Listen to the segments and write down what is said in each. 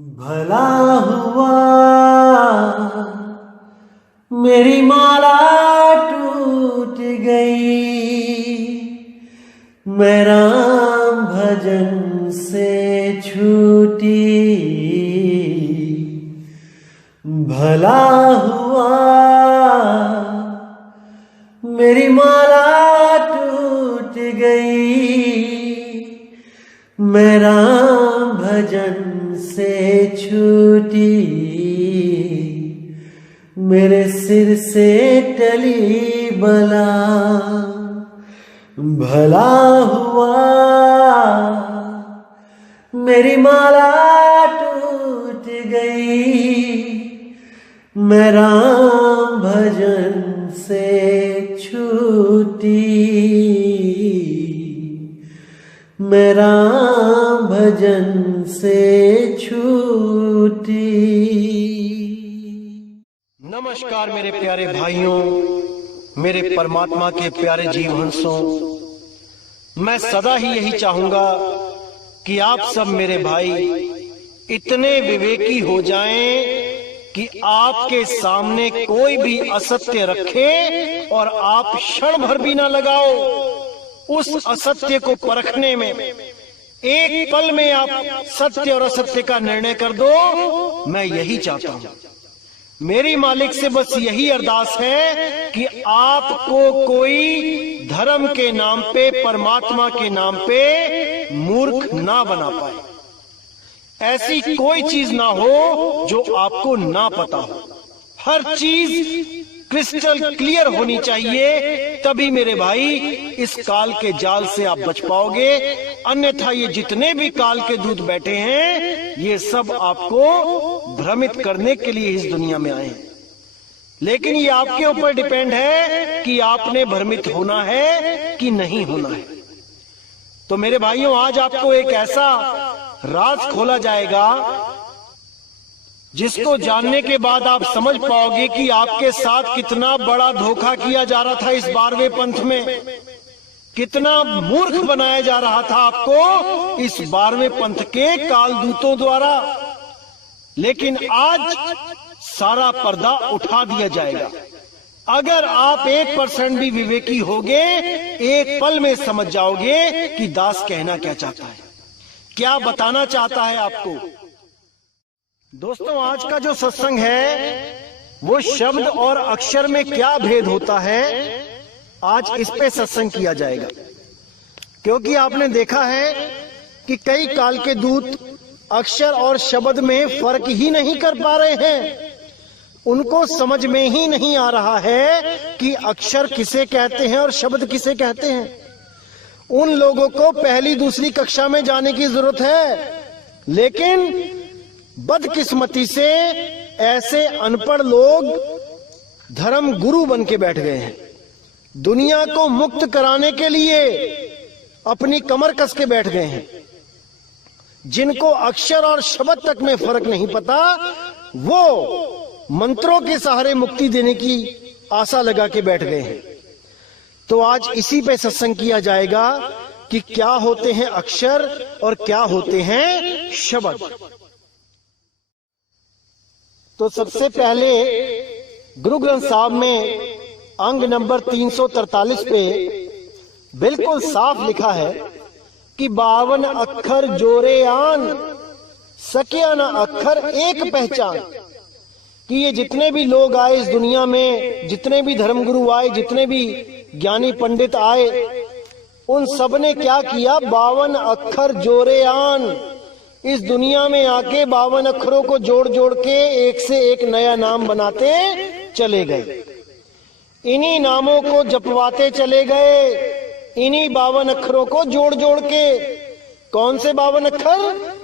भला हुआ मेरी माला टूट गई, मैं राम भजन से छूटी। भला हुआ मेरी माला टूट गई, मैं राम भजन से छूटी। मेरे सिर से टली बला, भला हुआ मेरी माला टूट गई, मैं राम भजन से छूटी। मैं राम भजन से छूटी। नमस्कार मेरे प्यारे भाइयों, मेरे परमात्मा के प्यारे जीव हंसों। मैं सदा ही यही चाहूंगा कि आप सब मेरे भाई इतने विवेकी हो जाएं कि आपके सामने कोई भी असत्य रखे और आप क्षण भर भी ना लगाओ उस असत्य को परखने में। एक पल में आप सत्य और असत्य का निर्णय कर दो। मैं यही चाहता हूं। मेरी मालिक से बस यही अरदास है कि आपको कोई धर्म के नाम पे, परमात्मा के नाम पे मूर्ख ना बना पाए। ऐसी कोई चीज ना हो जो आपको ना पता हो। हर चीज क्रिस्टल क्लियर होनी चाहिए, तभी मेरे भाई इस काल के जाल से आप बच पाओगे। अन्यथा ये जितने भी काल के दूत बैठे हैं, ये सब आपको भ्रमित करने के लिए इस दुनिया में आए हैं। लेकिन ये आपके ऊपर डिपेंड है कि आपने भ्रमित होना है कि नहीं होना है। तो मेरे भाइयों, आज आपको एक ऐसा राज खोला जाएगा जिसको जानने के बाद आप समझ पाओगे कि आपके साथ कितना बड़ा धोखा किया जा रहा था। इस 12वें पंथ में कितना मूर्ख बनाया जा रहा था आपको इस 12वें पंथ के कालदूतों द्वारा। लेकिन आज सारा पर्दा उठा दिया जाएगा। अगर आप 1% भी विवेकी होगे, एक पल में समझ जाओगे कि दास कहना क्या चाहता है, क्या बताना चाहता है आपको। दोस्तों, आज का जो सत्संग है वो शब्द और अक्षर में क्या भेद होता है, आज इस पे सत्संग किया जाएगा। क्योंकि आपने देखा है कि कई काल के दूत अक्षर और शब्द में फर्क ही नहीं कर पा रहे हैं। उनको समझ में ही नहीं आ रहा है कि अक्षर किसे कहते हैं और शब्द किसे कहते हैं। उन लोगों को पहली दूसरी कक्षा में जाने की जरूरत है, लेकिन बदकिस्मती से ऐसे अनपढ़ लोग धर्म गुरु बन के बैठ गए हैं। दुनिया को मुक्त कराने के लिए अपनी कमर कस के बैठ गए हैं। जिनको अक्षर और शब्द तक में फर्क नहीं पता, वो मंत्रों के सहारे मुक्ति देने की आशा लगा के बैठ गए हैं। तो आज इसी पे सत्संग किया जाएगा कि क्या होते हैं अक्षर और क्या होते हैं शब्द। तो सबसे पहले गुरु ग्रंथ साहब में अंग नंबर 343 पे बिल्कुल साफ लिखा है कि 52 अक्षर जोरे आन, सकिया न अक्षर एक पहचान। कि ये जितने भी लोग आए इस दुनिया में, जितने भी धर्मगुरु आए, जितने भी ज्ञानी पंडित आए, उन सब ने क्या किया, 52 अक्षर जोरे आन। इस दुनिया में आके 52 अक्षरों को जोड़ जोड़ के एक से एक नया नाम बनाते चले गए। इन्हीं नामों को जपवाते चले गए, इन्हीं 52 अक्षरों को जोड़ जोड़ के। कौन से 52 अक्षर?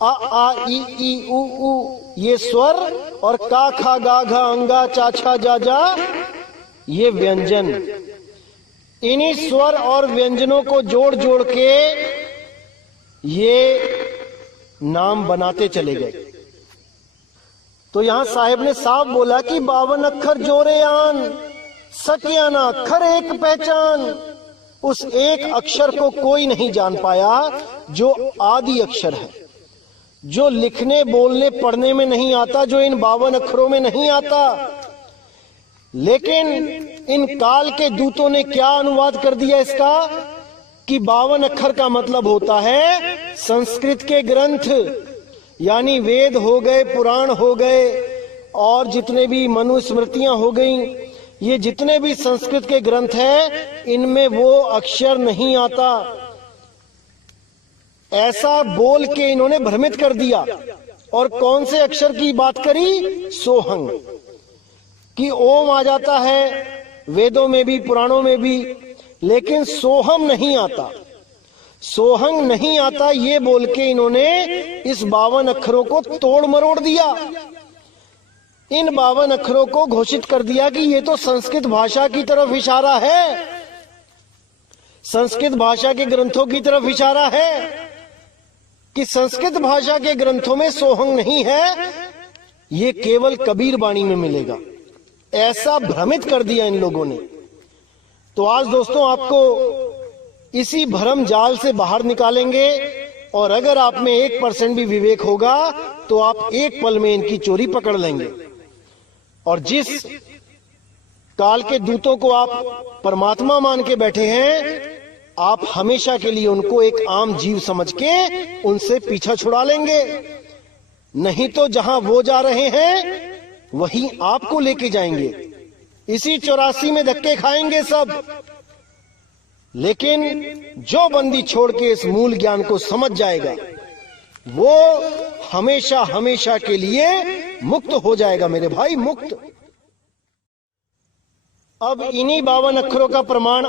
आ आ ई ई उ उ ये स्वर, और का खा गा घा अंगा चा छा जा जा ये व्यंजन। इन्हीं स्वर और व्यंजनों को जोड़ जोड़ के ये नाम बनाते चले गए। तो यहां साहिब ने साफ बोला कि 52 अक्षर जोरे आन, सकियाना अक्षर एक पहचान। उस एक अक्षर को कोई नहीं जान पाया जो आदि अक्षर है, जो लिखने बोलने पढ़ने में नहीं आता, जो इन 52 अक्षरों में नहीं आता। लेकिन इन काल के दूतों ने क्या अनुवाद कर दिया इसका कि 52 अक्षर का मतलब होता है संस्कृत के ग्रंथ, यानी वेद हो गए, पुराण हो गए और जितने भी मनुस्मृतियां हो गई, ये जितने भी संस्कृत के ग्रंथ हैं इनमें वो अक्षर नहीं आता। ऐसा बोल के इन्होंने भ्रमित कर दिया। और कौन से अक्षर की बात करी? सोहंग, कि ओम आ जाता है वेदों में भी पुराणों में भी, लेकिन सोहम नहीं आता, सोहंग नहीं आता, ये बोल के इन्होंने इस 52 अक्षरों को तोड़ मरोड़ दिया। इन 52 अक्षरों को घोषित कर दिया कि ये तो संस्कृत भाषा की तरफ इशारा है, संस्कृत भाषा के ग्रंथों की तरफ इशारा है, कि संस्कृत भाषा के ग्रंथों में सोहंग नहीं है, ये केवल कबीर बाणी में मिलेगा। ऐसा भ्रमित कर दिया इन लोगों ने। तो आज दोस्तों आपको इसी भ्रम जाल से बाहर निकालेंगे, और अगर आप में 1% भी विवेक होगा तो आप एक पल में इनकी चोरी पकड़ लेंगे। और जिस काल के दूतों को आप परमात्मा मान के बैठे हैं, आप हमेशा के लिए उनको एक आम जीव समझ के उनसे पीछा छुड़ा लेंगे। नहीं तो जहां वो जा रहे हैं वहीं आपको लेके जाएंगे। इसी 84 में धक्के खाएंगे सब। लेकिन जो बंदी छोड़ के इस मूल ज्ञान को समझ जाएगा वो हमेशा हमेशा के लिए मुक्त हो जाएगा मेरे भाई, मुक्त। अब इन्हीं 52 अक्षरों का प्रमाण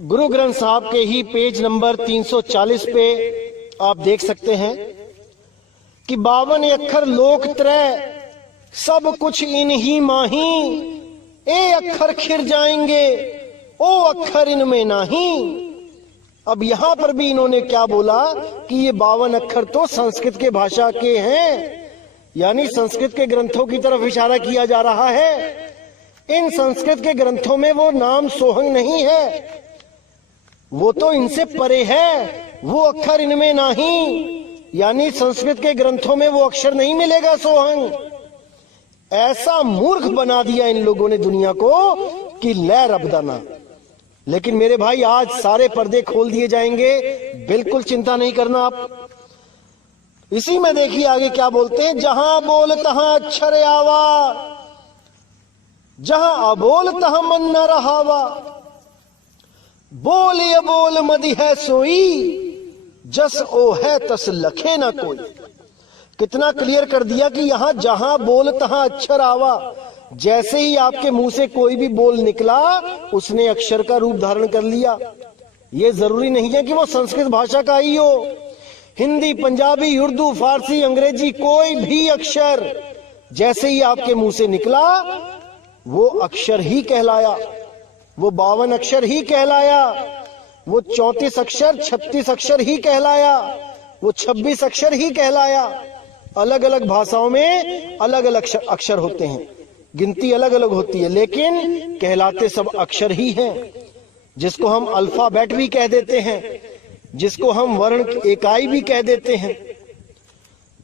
गुरु ग्रंथ साहब के ही पेज नंबर 340 पे आप देख सकते हैं कि 52 अक्षर लोक त्रय सब कुछ इन्हीं माही, ए अक्षर खिर जाएंगे ओ अक्षर इनमें नहीं। अब यहां पर भी इन्होंने क्या बोला कि ये 52 अक्षर तो संस्कृत के भाषा के हैं, यानी संस्कृत के ग्रंथों की तरफ इशारा किया जा रहा है। इन संस्कृत के ग्रंथों में वो नाम सोहंग नहीं है, वो तो इनसे परे है, वो अक्षर इनमें नहीं, यानी संस्कृत के ग्रंथों में वो अक्षर नहीं मिलेगा सोहंग। ऐसा मूर्ख बना दिया इन लोगों ने दुनिया को कि लै रबदाना। लेकिन मेरे भाई आज सारे पर्दे खोल दिए जाएंगे, बिल्कुल चिंता नहीं करना आप। इसी में देखिए आगे क्या बोलते हैं, जहां बोल तहां अक्षर आवा, जहां अबोल तहां मन न रहावा, बोल ये बोल मदि है सोई, जस ओ है तस लखे ना कोई। कितना क्लियर कर दिया कि यहां जहां बोल तहां अक्षर आवा, जैसे ही आपके मुंह से कोई भी बोल निकला उसने अक्षर का रूप धारण कर लिया। यह जरूरी नहीं है कि वो संस्कृत भाषा का ही हो, हिंदी, पंजाबी, उर्दू, फारसी, अंग्रेजी, कोई भी अक्षर जैसे ही आपके मुंह से निकला वो अक्षर ही कहलाया, वो 52 अक्षर ही कहलाया, वो 34 अक्षर 36 अक्षर ही कहलाया, वो 26 अक्षर ही कहलाया। अलग अलग भाषाओं में अलग अलग अक्षर होते हैं, गिनती अलग अलग होती है, लेकिन कहलाते सब अक्षर ही हैं। जिसको हम अल्फाबेट भी कह देते हैं, जिसको हम वर्ण इकाई भी कह देते हैं।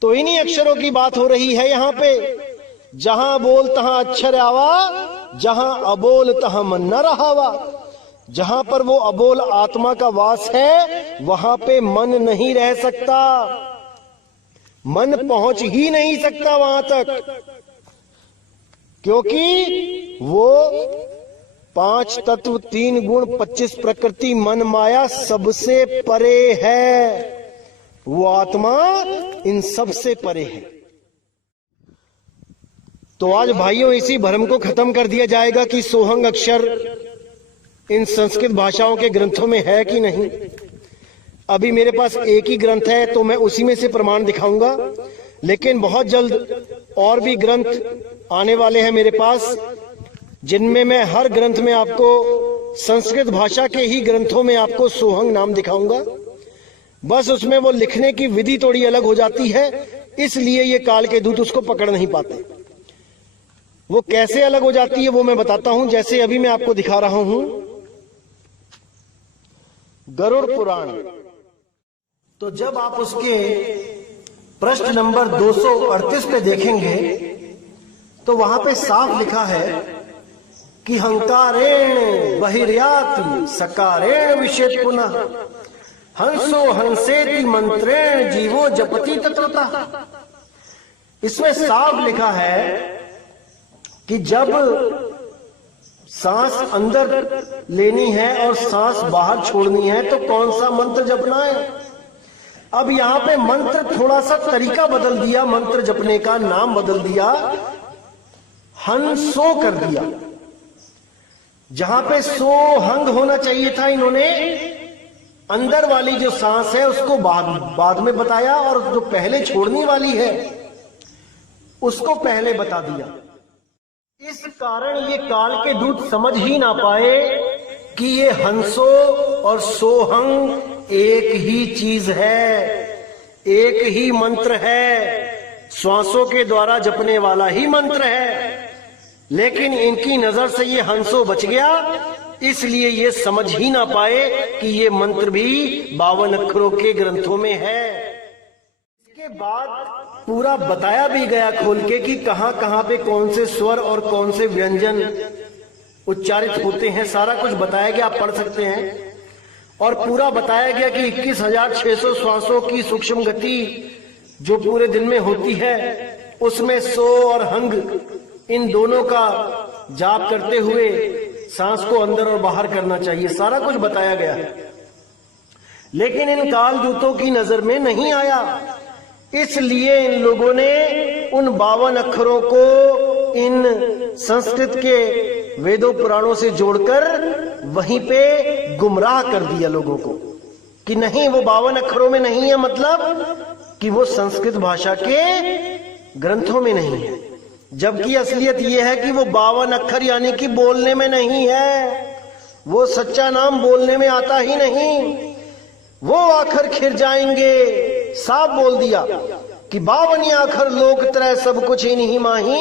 तो इन्हीं अक्षरों की बात हो रही है यहाँ पे। जहां बोल तहां अक्षर आवा, जहां अबोल तहां मन न रहावा। जहां पर वो अबोल आत्मा का वास है वहां पे मन नहीं रह सकता, मन पहुंच ही नहीं सकता वहां तक, क्योंकि वो 5 तत्व 3 गुण 25 प्रकृति मन माया सबसे परे है। वो आत्मा इन सबसे परे है। तो आज भाइयों इसी भ्रम को खत्म कर दिया जाएगा कि सोहंग अक्षर इन संस्कृत भाषाओं के ग्रंथों में है कि नहीं। अभी मेरे पास एक ही ग्रंथ है तो मैं उसी में से प्रमाण दिखाऊंगा, लेकिन बहुत जल्द और भी ग्रंथ आने वाले हैं मेरे पास, जिनमें मैं हर ग्रंथ में आपको संस्कृत भाषा के ही ग्रंथों में आपको सोहंग नाम दिखाऊंगा। बस उसमें वो लिखने की विधि थोड़ी अलग हो जाती है, इसलिए ये काल के दूत उसको पकड़ नहीं पाते। वो कैसे अलग हो जाती है वो मैं बताता हूं। जैसे अभी मैं आपको दिखा रहा हूं गरुड़ पुराण, तो जब आप उसके पृष्ठ नंबर 238 पे देखेंगे तो वहां पे साफ लिखा है कि हंकारेण बहिर्यात सकारेण विशेत पुनः हंसो हंसेति मंत्रेण जीवो जपति तत्रतः। इसमें साफ लिखा है कि जब सांस अंदर लेनी है और सांस बाहर छोड़नी है तो कौन सा मंत्र जपना है। अब यहां पे मंत्र थोड़ा सा तरीका बदल दिया, मंत्र जपने का नाम बदल दिया, हंसो कर दिया। जहां पे सो हंग होना चाहिए था इन्होंने अंदर वाली जो सांस है उसको बाद में बताया और जो पहले छोड़ने वाली है उसको पहले बता दिया। इस कारण ये काल के दूत समझ ही ना पाए कि ये हंसो और सोहंग एक ही चीज है, एक ही मंत्र है, श्वासों के द्वारा जपने वाला ही मंत्र है। लेकिन इनकी नजर से ये हंसो बच गया, इसलिए ये समझ ही ना पाए कि ये मंत्र भी 52 अक्षरों के ग्रंथों में है। इसके बाद पूरा बताया भी गया खोल के कि कहां कहां पे कौन से स्वर और कौन से व्यंजन उच्चारित होते हैं, सारा कुछ बताया गया, आप पढ़ सकते हैं। और पूरा बताया गया कि 21,600 श्वासों की सूक्ष्म गति जो पूरे दिन में होती है उसमें सो और हंग इन दोनों का जाप करते हुए सांस को अंदर और बाहर करना चाहिए, सारा कुछ बताया गया है। लेकिन इन काल दूतों की नजर में नहीं आया, इसलिए इन लोगों ने उन 52 अक्षरों को इन संस्कृत के वेदों पुराणों से जोड़कर वहीं पे गुमराह कर दिया लोगों को कि नहीं वो 52 अक्षरों में नहीं है, मतलब कि वो संस्कृत भाषा के ग्रंथों में नहीं है। जबकि असलियत ये है कि वो 52 अक्षर यानी कि बोलने में नहीं है, वो सच्चा नाम बोलने में आता ही नहीं। वो आखर खिर जाएंगे, साफ बोल दिया कि 52 आखर लोक तरह सब कुछ इन्हीं माही,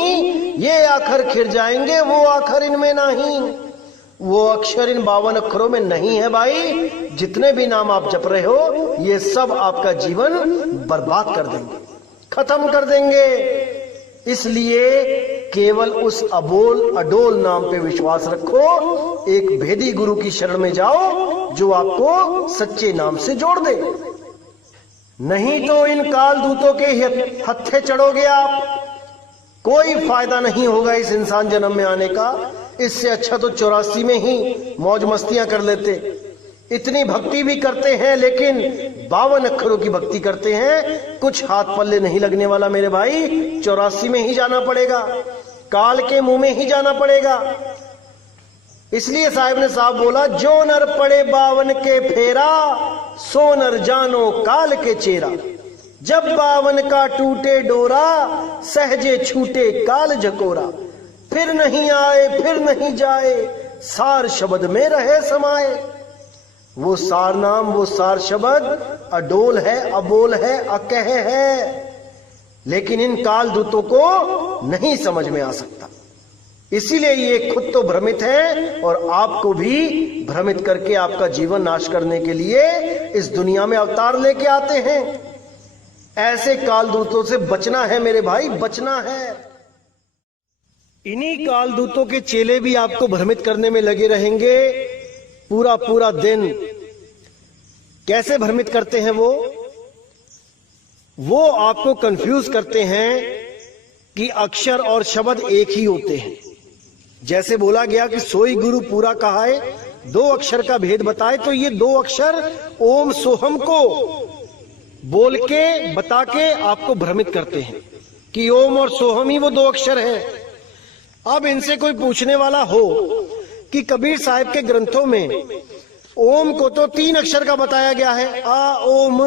ये आखर खिर जाएंगे, वो आखर इनमें नहीं। वो अक्षर इन 52 अक्षरों में नहीं है भाई। जितने भी नाम आप जप रहे हो ये सब आपका जीवन बर्बाद कर देंगे, खत्म कर देंगे। इसलिए केवल उस अबोल अडोल नाम पे विश्वास रखो, एक भेदी गुरु की शरण में जाओ जो आपको सच्चे नाम से जोड़ दे। नहीं तो इन काल दूतों के हत्थे चढ़ोगे आप, कोई फायदा नहीं होगा इस इंसान जन्म में आने का। इससे अच्छा तो 84 में ही मौज मस्तियां कर लेते। इतनी भक्ति भी करते हैं लेकिन 52 अक्षरों की भक्ति करते हैं, कुछ हाथ पल्ले नहीं लगने वाला मेरे भाई। 84 में ही जाना पड़ेगा, काल के मुंह में ही जाना पड़ेगा। इसलिए साहब ने साहब बोला, जो नर पड़े 52 के फेरा सो नर जानो काल के चेरा। जब 52 का टूटे डोरा सहजे छूटे काल झकोरा। फिर नहीं आए फिर नहीं जाए सार शब्द में रहे समाये। वो सार नाम, वो सार शब्द अडोल है, अबोल है, अकह है, लेकिन इन काल दूतों को नहीं समझ में आ सकता। इसीलिए ये खुद तो भ्रमित है और आपको भी भ्रमित करके आपका जीवन नाश करने के लिए इस दुनिया में अवतार लेके आते हैं। ऐसे काल दूतों से बचना है मेरे भाई, बचना है। इन्हीं काल दूतों के चेले भी आपको भ्रमित करने में लगे रहेंगे पूरा पूरा दिन। कैसे भ्रमित करते हैं वो आपको कंफ्यूज करते हैं कि अक्षर और शब्द एक ही होते हैं। जैसे बोला गया कि सोई गुरु पूरा कहा है, 2 अक्षर का भेद बताए, तो ये 2 अक्षर ओम सोहम को बोल के बता के आपको भ्रमित करते हैं कि ओम और सोहम ही वो 2 अक्षर हैं। अब इनसे कोई पूछने वाला हो कि कबीर साहब के ग्रंथों में ओम को तो 3 अक्षर का बताया गया है, आ ओम,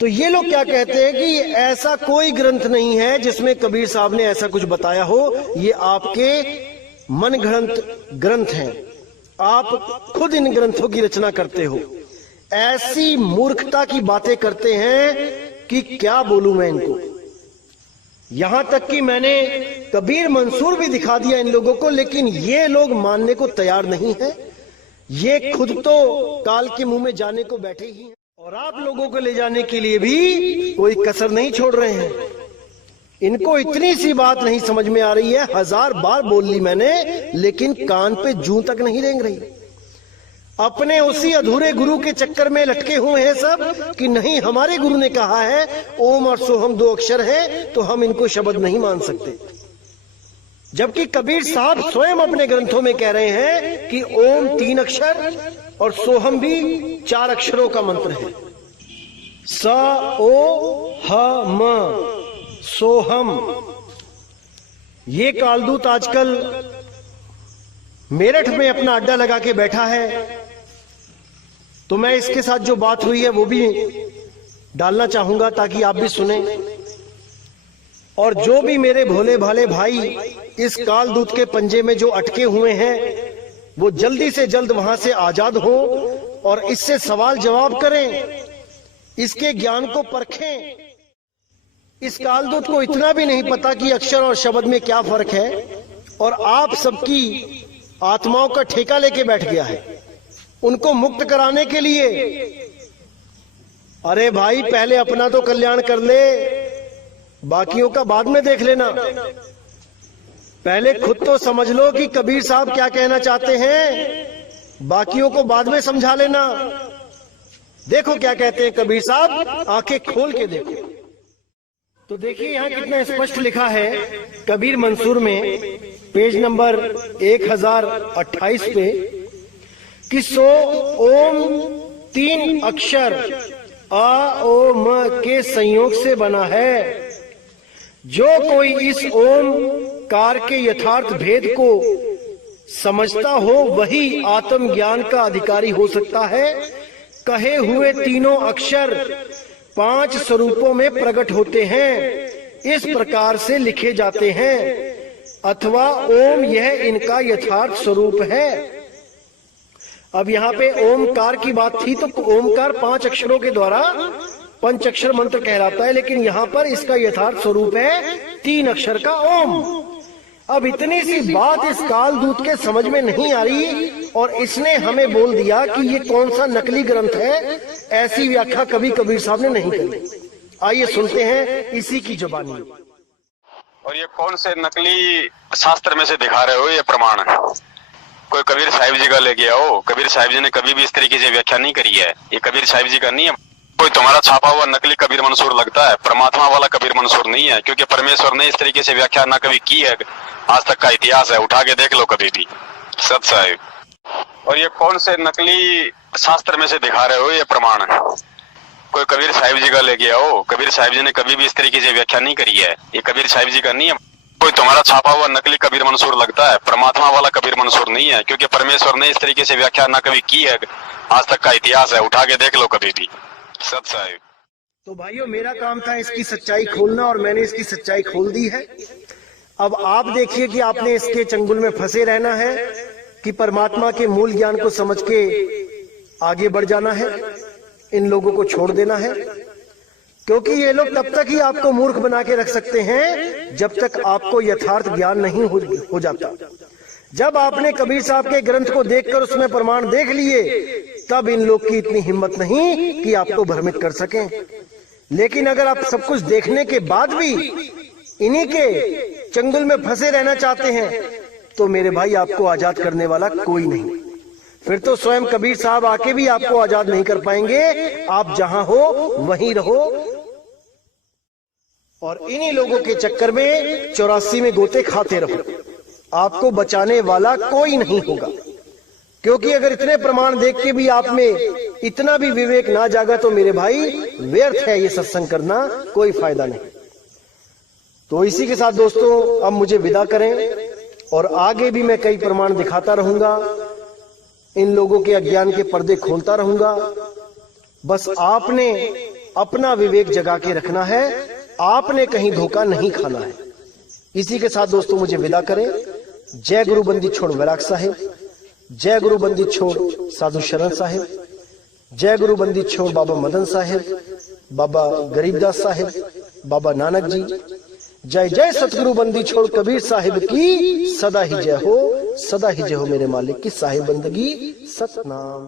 तो ये लोग क्या कहते हैं कि ऐसा कोई ग्रंथ नहीं है जिसमें कबीर साहब ने ऐसा कुछ बताया हो। ये आपके मन गढ़ंत ग्रंथ हैं, आप खुद इन ग्रंथों की रचना करते हो। ऐसी मूर्खता की बातें करते हैं कि क्या बोलूं मैं इनको। यहां तक कि मैंने कबीर मंसूर भी दिखा दिया इन लोगों को, लेकिन ये लोग मानने को तैयार नहीं है। ये खुद तो काल के मुंह में जाने को बैठे ही हैं। और आप लोगों को ले जाने के लिए भी कोई कसर नहीं छोड़ रहे हैं। इनको इतनी सी बात नहीं समझ में आ रही है, 1000 बार बोल ली मैंने, लेकिन कान पे जूं तक नहीं रेंग रही। अपने उसी अधूरे गुरु के चक्कर में लटके हुए हैं सब कि नहीं, हमारे गुरु ने कहा है ओम और सोहम 2 अक्षर हैं, तो हम इनको शब्द नहीं मान सकते। जबकि कबीर साहब स्वयं अपने ग्रंथों में कह रहे हैं कि ओम 3 अक्षर और सोहम भी 4 अक्षरों का मंत्र है। स ओ ह म सोहम। ये कालदूत आजकल मेरठ में अपना अड्डा लगा के बैठा है, तो मैं इसके साथ जो बात हुई है वो भी डालना चाहूंगा ताकि आप भी सुने। और जो भी मेरे भोले भाले भाई इस कालदूत के पंजे में जो अटके हुए हैं, वो जल्दी से जल्द वहां से आजाद हो और इससे सवाल जवाब करें, इसके ज्ञान को परखें। इस कालदूत को इतना भी नहीं पता कि अक्षर और शब्द में क्या फर्क है, और आप सबकी आत्माओं का ठेका लेके बैठ गया है उनको मुक्त कराने के लिए। अरे भाई, पहले अपना तो कल्याण कर ले, बाकियों का बाद में देख लेना। पहले खुद तो समझ लो कि कबीर साहब क्या कहना चाहते हैं, बाकियों को बाद में समझा लेना। देखो क्या कहते हैं कबीर साहब, आंखें खोल के देखो। तो देखिए यहाँ कितना स्पष्ट लिखा है कबीर मंसूर में, पेज नंबर 1028 पे, कि सो ओम 3 अक्षर आ ओ म के संयोग से बना है। जो कोई इस ओम कार के यथार्थ भेद को समझता हो वही आत्म ज्ञान का अधिकारी हो सकता है। कहे हुए तीनों अक्षर 5 स्वरूपों में प्रकट होते हैं, इस प्रकार से लिखे जाते हैं, अथवा ओम यह इनका यथार्थ स्वरूप है। अब यहाँ पे ओमकार की बात थी, तो ओमकार 5 अक्षरों के द्वारा पंचाक्षर मंत्र कहलाता है, लेकिन यहाँ पर इसका यथार्थ स्वरूप है 3 अक्षर का ओम। अब इतनी सी बात इस कालदूत के समझ में नहीं आ रही और इसने हमें बोल दिया कि ये कौन सा नकली ग्रंथ है। ऐसी व्याख्या कभी कबीर साहब ने नहीं करी। आइए सुनते हैं इसी की जुबानी। और ये कौन से नकली शास्त्र में से दिखा रहे हो ये प्रमाण? कोई कबीर साहिब जी का लेके आओ। कबीर साहिब जी ने कभी भी इस तरीके से व्याख्या नहीं करी है, ये कबीर साहिब जी का नहीं है। कोई तुम्हारा छापा हुआ नकली कबीर मंसूर लगता है, परमात्मा वाला कबीर मंसूर नहीं है, क्योंकि परमेश्वर ने इस तरीके से व्याख्या ना कभी की है, आज तक का इतिहास है, उठा के देख लो कभी भी। सत साहिब। और ये कौन से नकली शास्त्र में से दिखा रहे हो ये प्रमाण? कोई कबीर साहिब जी का लेके आओ। कबीर साहिब जी ने कभी भी इस तरीके से व्याख्या नहीं करी है, ये कबीर साहिब जी का नहीं है। कोई तुम्हारा छापा हुआ नकली कबीर मंसूर लगता है, परमात्मा वाला कबीर मंसूर नहीं है, क्योंकि परमेश्वर ने इस तरीके से व्याख्या ना कभी की है, आज तक का इतिहास है, उठा के देख लो कभी भी। सत साहिब। तो भाइयों, मेरा काम था इसकी सच्चाई खोलना और मैंने इसकी सच्चाई खोल दी है। अब आप देखिए कि आपने इसके चंगुल में फंसे रहना है कि परमात्मा के मूल ज्ञान को समझ के आगे बढ़ जाना है, इन लोगों को छोड़ देना है। क्योंकि ये लोग तब तक ही आपको मूर्ख बना के रख सकते हैं जब तक आपको यथार्थ ज्ञान नहीं हो जाता। जब आपने कबीर साहब के ग्रंथ को देखकर उसमें प्रमाण देख लिए, तब इन लोग की इतनी हिम्मत नहीं कि आपको भ्रमित कर सकें। लेकिन अगर आप सब कुछ देखने के बाद भी इन्हीं के चंगुल में फंसे रहना चाहते हैं, तो मेरे भाई आपको आजाद करने वाला कोई नहीं। फिर तो स्वयं कबीर साहब आके भी आपको आजाद नहीं कर पाएंगे। आप जहां हो वहीं रहो और इन्हीं लोगों के चक्कर में 84 में गोते खाते रहो। आपको बचाने वाला कोई नहीं होगा। क्योंकि अगर इतने प्रमाण देख के भी आप में इतना भी विवेक ना जागा तो मेरे भाई व्यर्थ है ये सत्संग करना, कोई फायदा नहीं। तो इसी के साथ दोस्तों अब मुझे विदा करें, और आगे भी मैं कई प्रमाण दिखाता रहूंगा, इन लोगों के अज्ञान के पर्दे खोलता रहूंगा। बस आपने अपना विवेक जगा के रखना है, आपने कहीं धोखा नहीं खाना है। इसी के साथ दोस्तों मुझे विदा करें। जय गुरु बंदी छोड़ वैराग साहिब, जय गुरु बंदी छोड़ साधु शरण साहिब, जय गुरु बंदी छोड़ बाबा मदन साहिब, बाबा गरीबदास साहिब, बाबा नानक जी। जय जय सतगुरु बंदी छोड़ कबीर साहिब की सदा ही जय हो, सदा ही जय हो मेरे मालिक की साहिब बंदगी। सतनाम।